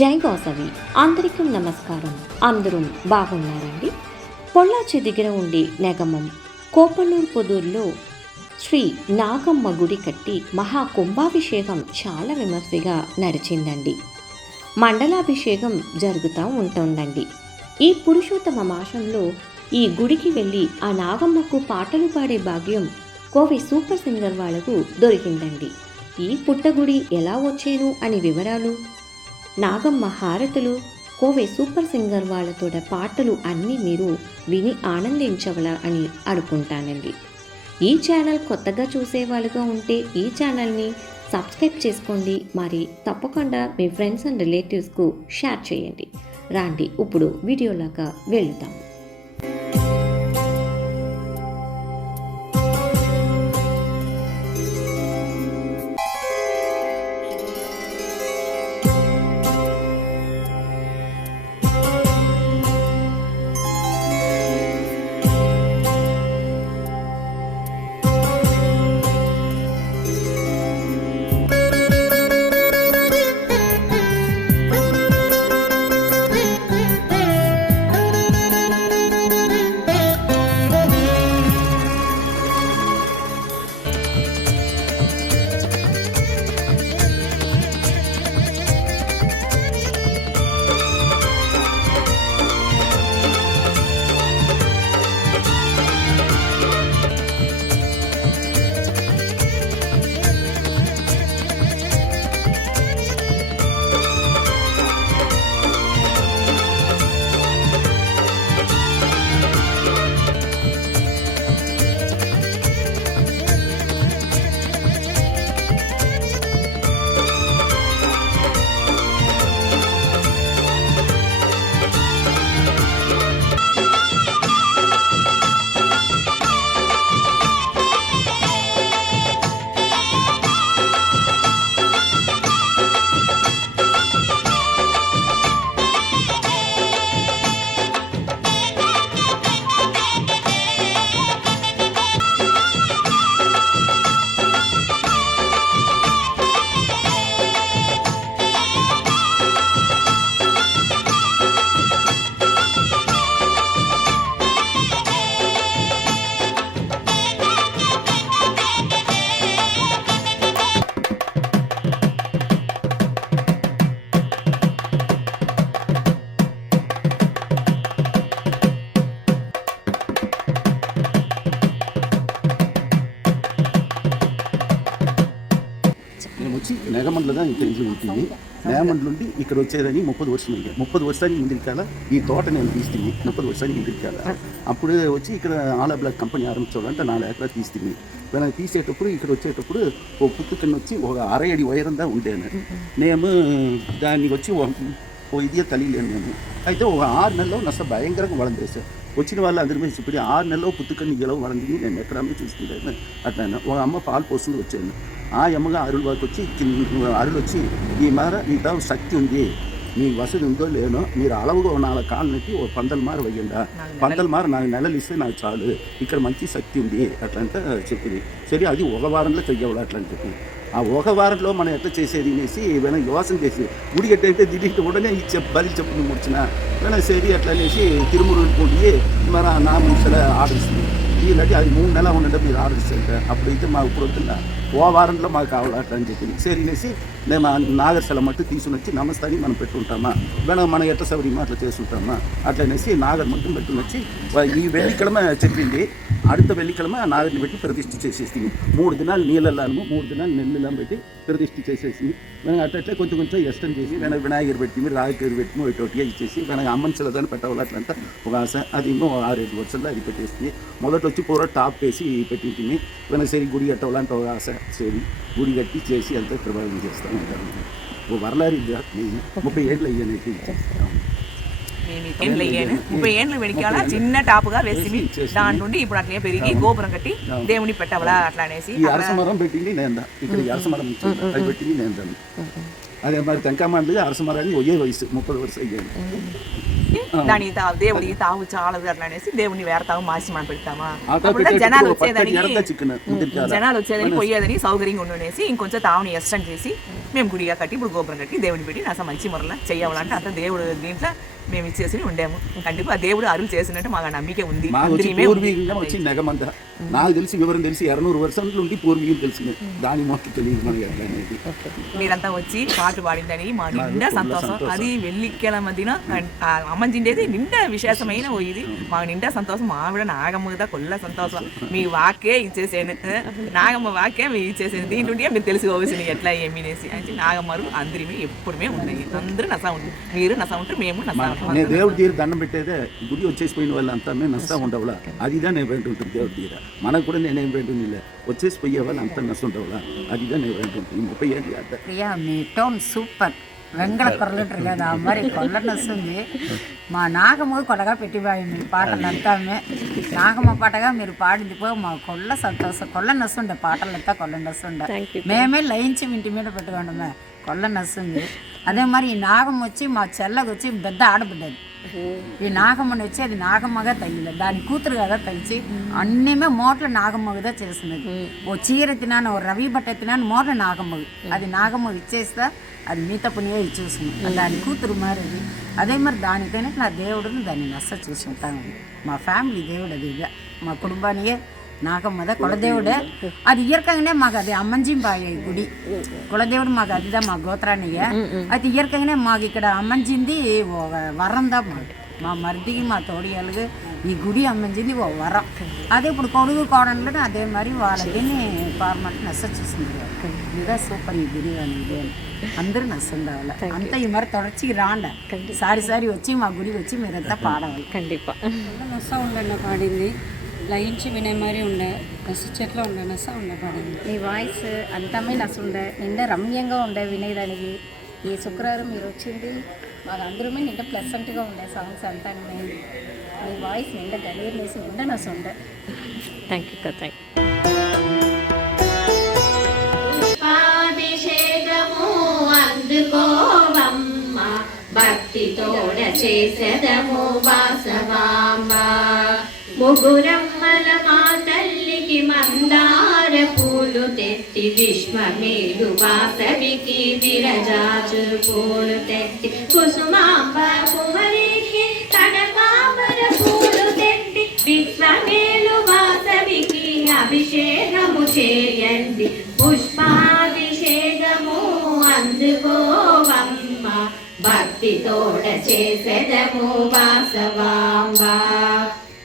జై వాసవి అందరికీ నమస్కారం. అందరూ బాగున్నారండి? పొల్లాచి దగ్గర ఉండి నెగమం కోపన్నూరు పొదూరులో శ్రీ నాగమ్మ గుడి కట్టి మహా కుంభాభిషేకం చాలా విమర్శగా నడిచిందండి. మండలాభిషేకం జరుగుతూ ఉంటుందండి. ఈ పురుషోత్తమ మాసంలో ఈ గుడికి వెళ్ళి ఆ నాగమ్మకు పాటలు పాడే భాగ్యం కోవి సూపర్ సింగర్ వాళ్లకు దొరికిందండి. ఈ పుట్టగుడి ఎలా వచ్చేను అని వివరాలు, నాగమ్మ హారతులు, కోవే సూపర్ సింగర్ వాళ్ళతో పాటలు అన్నీ మీరు విని ఆనందించవలా అని అనుకుంటానండి. ఈ ఛానల్ కొత్తగా చూసే వాళ్ళుగా ఉంటే ఈ ఛానల్ని సబ్స్క్రైబ్ చేసుకోండి. మరి తప్పకుండా మీ ఫ్రెండ్స్ అండ్ రిలేటివ్స్కు షేర్ చేయండి. రాండి ఇప్పుడు వీడియోలాగా వెళుతాము. నెగమండలో தான் ఇంత ఇంట్లో ఉంటుంది. నేమండ్లుండి ఇక్కడ వచ్చేదని 30 వర్షం అయ్యాయి. 30 వర్షానికి ముందుకాల ఈ తోట నేను తీస్తుంది. 30 వర్షానికి ముందుకాల అప్పుడు వచ్చి ఇక్కడ ఆలా బ్లాక్ కంపెనీ ఆరంభించాలంటే 4 ఎకరాలు తీస్తుంది. నేను తీసేటప్పుడు ఇక్కడ వచ్చేటప్పుడు ఓ పుట్టుకన్ను వచ్చి ఒక 1/2 అడి ఉయరంగా ఉండేను. నేను దాన్ని వచ్చి ఓ ఇదే తెలియలేను నేను. అయితే ఒక 6 నెలల్లో నష్ట భయంకరంగా వళందేశాను. వచ్చిన వాళ్ళు అందరి మీద ఇప్పుడు 6 నెలల్లో పుట్టుకన్ను ఇలా వళంది నేను ఎక్కడన్నా చూసుకుంటాను. అట్లా ఒక అమ్మ పాలు పోస్తుంది వచ్చాను. ఆ అమ్మగా అరుಳು వరకు వచ్చి అరుಳು వచ్చి ఈ మార నీతో శక్తి ఉంది, మీ వసతి ఉందో లేనో మీరు అలవుగా 4 కాళ్ళు నెట్టి ఓ పందల మార వెయ్యండా, పందల మార 4 నెలలు ఇస్తే నాకు చాలు, ఇక్కడ మంచి శక్తి ఉంది అట్లంతా చెప్పింది. సరే అది ఒక వారంలో చెయ్యవాడు అట్లా అని చెప్పి ఆ ఒక వారంలో మనం ఎట్లా చేసేది అనేసి ఏమైనా యోసన చేసి గుడి ఎట్టయితే దిడికి ఉడనే బలి చెప్పుకుని ముడిచిన ఏమైనా సరి అట్లా అనేసి తిరుమూరుని పోయి మన నా మనుషుల ఆర్డర్ ఇస్తుంది. వీళ్ళకి అది 3 నెలలు ఉండంటే మీరు ఆర్డర్ ఇస్తుంటే అప్పుడైతే మాకు ఇప్పుడు వద్దున్నా ఓ వారంలో మాకు కావాలి అట్లా అని చెప్పింది. సరే అనేసి మేము నాగర్శల మట్టు తీసుకుని వచ్చి నమస్తాని మనం పెట్టుకుంటామా, మనం ఎట్లా సౌర్యమా అట్లా చేసుకుంటామా అట్లా అనేసి నాగర్ మట్టును పెట్టుకుని వచ్చి ఈ వెள்ளிக்கிழமை చెప్పింది. அடுத்த வெள்ளிக்கிழமை నాగరిని పెట్టి ప్రతిష్ఠ చేసేసింది. 3 దినాలు నీళ్ళల్లాము 3 దినాలు నెల్లిలా పెట్టి ప్రతిష్ఠ చేసేసింది. మనం అట్లా కొంచెం ఎస్టన్ చేసి వెనక వినాయకుడు పెట్టి రాజకీయ పెట్టి ఒకటిగా ఇచ్చేసి వెనక అమ్మని చిల్లదాన్ని పెట్టవాలి అట్లంతా ఒక ఆశ. అది ఇంకో 6-7 వర్షాల్లో అది పెట్టేసింది. మొదట వచ్చి పూర టాప్ వేసి పెట్టింది. వెనక సరి గుడి కట్టవాలంటే ఒక ఆశ. సరి గుడి కట్టి చేసి అంతా ప్రభావం చేస్తూ ఉంటారు. ఓ వరలారి 30 ఏళ్ళు అయ్యానైతే 30 ఏళ్ళు వెడికాల చిన్న టాపుగా వేసి దాని నుండి ఇప్పుడు అట్లే పెరిగి గోపురం కట్టి దేవుని పెట్టవలా అట్లా అనేసి అరసమరం పెట్టింది నేను ఇక్కడ అరసమరం అది పెట్టింది నేను అదే మరి తెంకామంది అరసమరాన్ని ఒకే వయసు 30 వర్షం అయ్యాను. పెట్టి దానికి దేవుడికి తాగు చాలదు అట్లా అనేసి దేవుడిని వేరే తాగు మార్చి మనం పెడతామా ఆటో అప్పుడు పెట్టేటప్పుడు జనాలు ఒక పచ్చడి వచ్చేదానికి ఎర్రగా చికెన్ ముందరికాల. జనాలు వచ్చేదని పోయేదని సౌకర్యంగా ఉండనేసి ఇంకొంచెం తావుని ఎక్స్టెండ్ చేసి మేము గుడిగా కట్టి ఇప్పుడు గోపురం కట్టి దేవుడిని పెట్టి అసలు మంచి మొరలా చెయ్యాలంటే అంత దేవుడు దీంట్లో మేము ఇచ్చేసి ఉండేము. అంటే ఆ దేవుడు అరువు చేసినట్టు మాకు ఆ నమ్మిక ఉంది. మాకు వచ్చి అందుకే పూర్వీకంగా వచ్చి నెగమంద నాకు తెలిసి వివరం తెలిసి 200 వర్షాల నుండి పూర్వీకులు తెలిసింది. దాని మొత్తం తెలియదు మనకి ఎట్లా అనేది. మీరంతా వచ్చి పాటలు పాడిందని మా నిండా సంతోషం. అది వెల్లిక్కెల మధ్యన అమ్మంజిండేది నిండా విశేషమైన ఇది మాకు నిండా సంతోషం. ఆవిడ నాగమ్మగా కొల్ల సంతోషం. మీ వాకే ఇచ్చేసాను, నాగమ్మ వాకే మీరు ఇచ్చేసాను. దీంట్లో మీరు తెలుసుకోవాల్సింది ఎట్లా ఏమినేసి అంటే నాగమ్మరు అందరిమీ ఎప్పుడుమే ఉన్నాయి. అందరూ నసా ఉంటుంది, మీరు నసా ఉంటారు, మేము నసా ఉంటాం. నేను దేవుడి తీరు దండం పెట్టేదే గుడి వచ్చేసిపోయిన వాళ్ళంతా మేము నష్టం ఉండవులా. అదిదా నేను వెంటుంటుంది దేవుడి తీర. మనకు కూడా నేనేం వెంటుందిలే, వచ్చేసిపోయే వాళ్ళు అంతా నష్టం ఉండవులా. అదిదా నేను వెంటుంటుంది 30 ఏళ్ళు అర్థం. ప్రియా మీ టోన్ సూపర్ వెంగళ కొరలుంటారు కదా మరి కొల్లని వస్తుంది. మా నాగమ్మ కొడగా పెట్టిపోయింది పాటలు అంతామే. నాగమ్మ పాటగా మీరు పాడింది పో మా కొల్ల సంతోషం. కొల్లని వస్తుండే పాటలు అంతా కొల్లని వస్తుండే. మేమే లయించి ఇంటి మీద పెట్టుకోండి కొల్లని వస్తుంది. అదే మరి ఈ నాగమ్మ వచ్చి మా చెల్లకి వచ్చి పెద్ద ఆడబిడ్డది. ఈ నాగమ్మని వచ్చి అది నాగమ్మగా తగిలి దాని కూతురు కదా తగిచి అన్నీమే మోట్ల నాగమ్మగా చేస్తున్నది. ఓ చీర తినాను, ఓ రవి బట్ట తినాను మోట్ల నాగమ్మవి. అది నాగమ్మ ఇచ్చేస్తా అది మీ తప్పునే చూసింది దాని కూతురు మారేది. అదే మరి దానికైనా నా దేవుడిని దాన్ని నష్ట చూసి ఉంటాను. మా ఫ్యామిలీ దేవుడు అది ఇక మా కుటుంబానికే నాగమ్మద కులదేవుడే. అది ఇయర్కంగానే మాకు అది అమ్మంజింబాయి గుడి కులదేవుడు మాకు అదిదా మా గోత్రానిగా. అది ఇయర్కంగానే మాకు ఇక్కడ అమ్మంజింది ఓ వరందా మాకు మా మరిదికి మా తోడియాలుగా ఈ గుడి అమ్మంజింది ఓ వరం. అదే ఇప్పుడు కొడుకు కోడలు అదే మరి వాళ్ళకి ఫార్మాట్ నష్ట చూసింది. ఇదే సూపర్ ఈ గుడి అని ఇదే అందరూ నష్టం రావాలి అంతా ఈ మరి తొడచి రాండ సారి వచ్చి మా గుడికి వచ్చి మీరంతా పాడవాలి. కండిపా నస ఉండే పాడింది లయించి వినే మరి ఉండే నస చెట్లు ఉండే నస ఉండే పాడింది. మీ వాయిస్ అంతమే నసుండే నిండా రమ్యంగా ఉండే వినేదానికి. ఈ శుక్రవారం మీరు వచ్చింది మాకు అందరమే నిండా ప్లెసెంట్గా ఉండే సాంగ్స్ అంతా. మీ వాయిస్ నిండా గలీర్నేసి నిండా నసుండే. Thank you thank you. పుష్పాభిషేకము అందుకోవమ్మ భక్తితోడ చేసెదము వాసవాంబ. ముగురమ్మల మా తల్లికి మందార పూలు తెత్తి విశ్వమేలు వాసవికి విరజాజు పూలు తెత్తి కుసుమాంబ కుమరికి కనకాంబర పూలు తెత్తి విశ్వమేలు వాసవికి అభిషేకము చేయండి. పుష్పాభిషేకము అందుకోవమ్మ భక్తితోడ చేసెదము వాసవాంబ.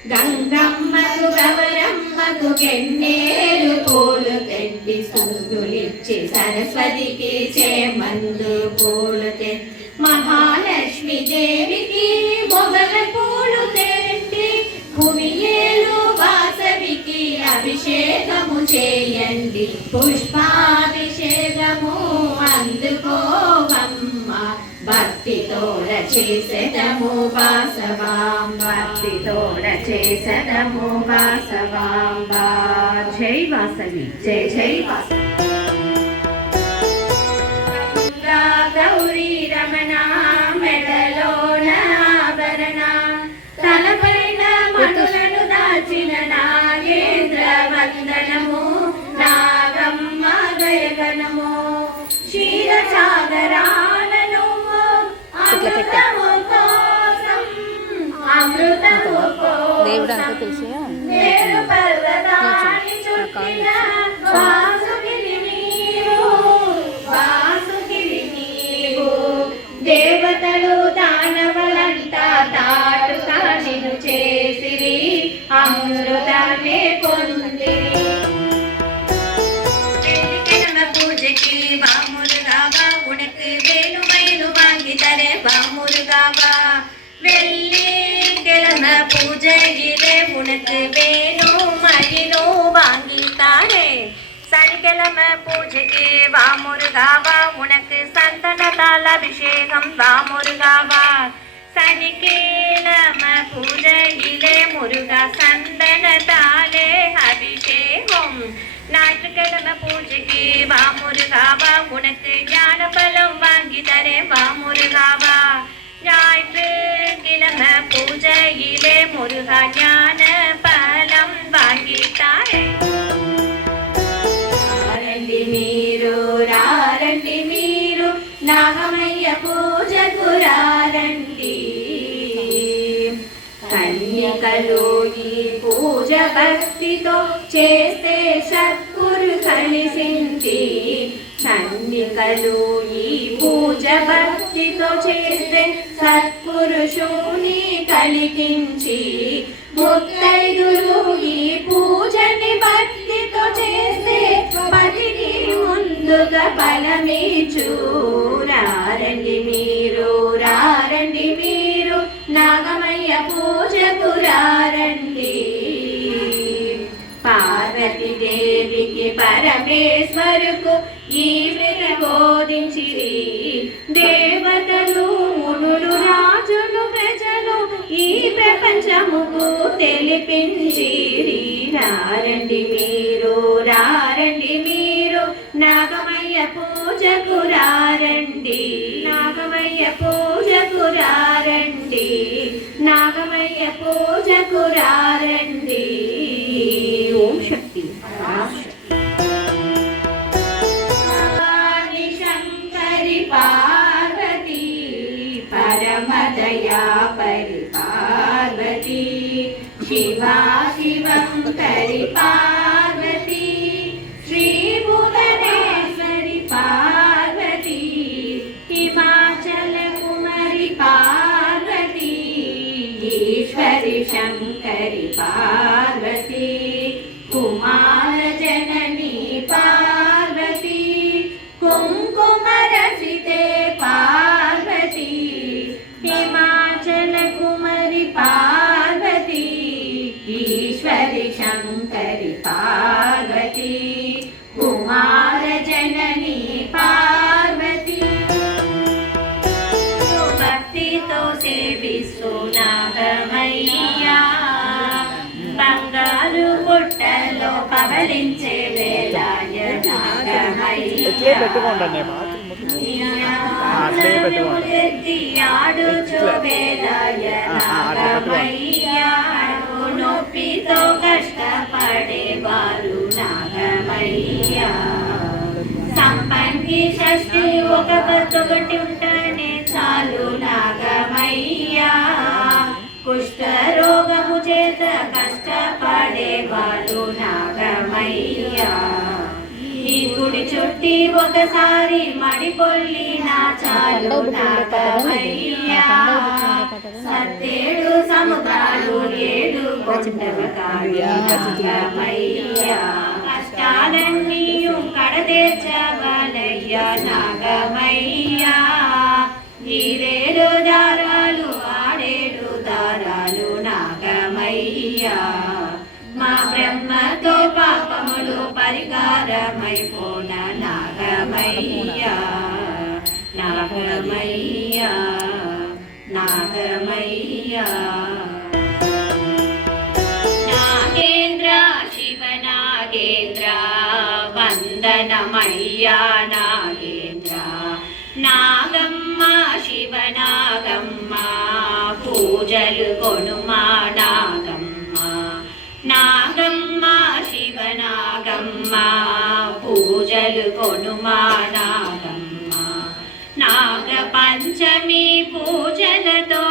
గంగమ్మకు గౌరమ్మకు కెన్నేరు పూలు తెట్టి సూదులిచ్చి సరస్వతికి చేమందు పూలు తెట్టి మహాలక్ష్మి దేవికి మొగల పూలు తెట్టి భూమియేలు వాసవికి అభిషేకము చేయండి. పుష్పాభిషేకము అందుకోవమ్మ భక్తితోడ చేసెదము వాసవాంబ. భక్తితోడ చేసెదము వాసవాంబ. జై వాసవి జై జై వాసవి. గౌరీ రమణ మెడలోన ఆభరణ తలపైన మనులను దాచిన నాగేంద్ర వందనము నాగమ్మ గయగనము క్షీరసాగరాలను అమృతము కోసం అమృతము కోసం నేను పర్వతాన్ని చుట్టిన వాసుకిని నీవు వాసుకిని నీవు. దేవతలు దానవులంతా తాటుగా నిన్ను చేసిరి అమృతాన్ని పొందిరి. పూజకి వామురుగావా ఉనకు వేణు వైను వాంగి తరే వామురుగావా వెళ్ళి కెలమ పూజగిలే ఉనకు వేణు మయిను వాంగి తారే. సనికెలమ పూజకి వామురుగావా ఉనకు సంతనతాల అభిషేకం వామురుగావా. సనికేలమ పూజగిలే మురుగా సందనతాలే అభిషేకం. நாட்டுக்கிழமை பூஜைக்கு வா முருகாவா உனக்கு ஞான பலம் வாங்கி தரேன் வா முருகாவா. ஞாயிற்றுக்கிழமை பூஜையிலே முருகா ஞான பலம் வாங்கிட்டாரே. రారండి మీరు నాగమయ్య పూజకు రారండి. కన్యకలు ఈ పూజ భక్తితో చేస్తే సద్గురు కలిసింది. కన్యకలు ఈ పూజ భక్తితో చేస్తే సత్పురుషుని కలిగించి, ముత్తైదులు ఈ పూజని భక్తితో చేస్తే పతికి ముందుగా ఫలమిచ్చు. రారండి మీరు నాగమయ్య పూజకు రారండి. పార్వతీ దేవికి పరమేశ్వరుకు ఈ బోధించిరి. దేవతలు మునులు రాజులు ప్రజలు ఈ ప్రపంచముకు తెలిపించిరి. రారండి మీరు నాగమయ్య పూజకు రారండి. నాగమయ్య పూజకు రారండి. నాగమయ్య పూజకు రారండి. ఓం శక్తి. శంకరి పార్వతి పరమదయా పరి పార్వతి శివా శివంకరి పార్వతి శ్రీ భువనేశ్వరి పార్వతి హిమాచల కుమరి పార్వతి ఈశ్వరి శంకరి పార్వతి కుమార జనని పార్వతి కుంకుమ రసితే పార్వతి హిమాచల కుమరి పార్వతి ఈశ్వరి శంకరి పార్వతి కుమార జనని పార్వతి. భక్తితో సేవిస్తూ నాగమయ్యా బంగారు పుట్టలో పవలించే వేలాయ నాగమయ్యా. ఆడుచు వేలాయ నాగమయ్యా. నొప్పితో కష్టపడేవారు నాగమయ్యా. సంపంగి షష్ఠి ఒక పొద్దుగట్టి ఉంటేనే చాలు నాగమయ్యా. కుష్ఠరోగము చేత కష్టపడేవాడు నాగమయ్యా. ఈ గుడి చుట్టి ఒకసారి మడిపొల్లిన చాలు నాగమయ్యా. 7 సముద్రాలు 7 కొండలు నాగమయ్యా. కష్టాలన్నీ కడతీర్చవలయ్యా నాగమయ్యా. ఈరేడు దారాలు ఆడేడు దారాలు నాగమయ్యా. మా బ్రహ్మతో పాపములు పరిహారమైపోన నాగమయ్యా. నాగమయ్యా నాగమయ్యా. నాగేంద్ర శివ నాగేంద్ర వందనమయ్యా నాగేంద్ర. నాగమ్మ శివ నాగమ్మ పూజలు కొనుమా నాగమ్మ. నాగమ్మ శివ నాగమ్మ పూజలు కొనుమా నాగమ్మ. నాగ పంచమి పూజలతో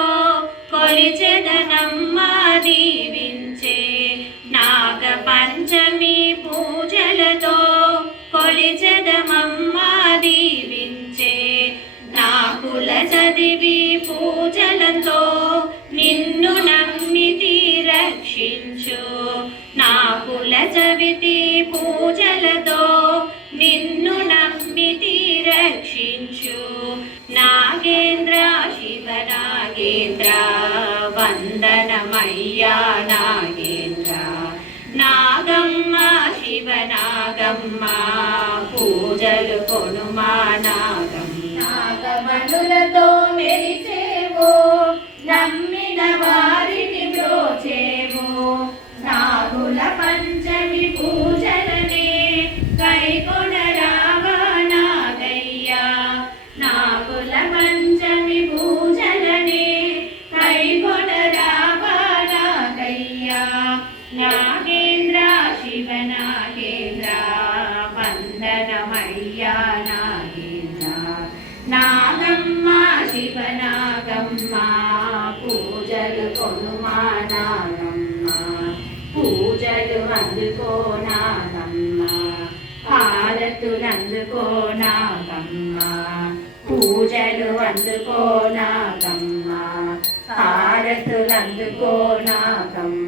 కొలిచెదనమ్మ దీవించే. నాగ పంచమి పూజలతో కొలిచెదమమ్మ దీవించే. నా కుల చదివి పూజలతో నిన్ను నమ్మితి రక్షించు. నా కుల చవితి పూజలతో నిన్ను నమ్మితి రక్షించు. నాగేంద్ర శివ నాగేంద్ర వందనమయ్యా నాగేంద్ర. నాగమ్మ శివ నాగమ్మ పూజలు కొనుమా నాగమ్మ. నాగమణులతో మెరిసేవో నమ్మిన వారిని బ్రోచేవో. నాగుల పంచమి పూజలనే కైకొనరావా నాగయ్యా. నాగుల పంచమి పూజలనే కైకొనరావా నాగేంద్ర నాగమ్మ శివనాగమ్మ పూజలు కొనుమా నాగమ్మ పూజలు అందుకో నాగమ్మ హారతులందుకో నాగమ్మ పూజలు అందుకో నాగమ్మ హారతులందుకో నాగమ్మ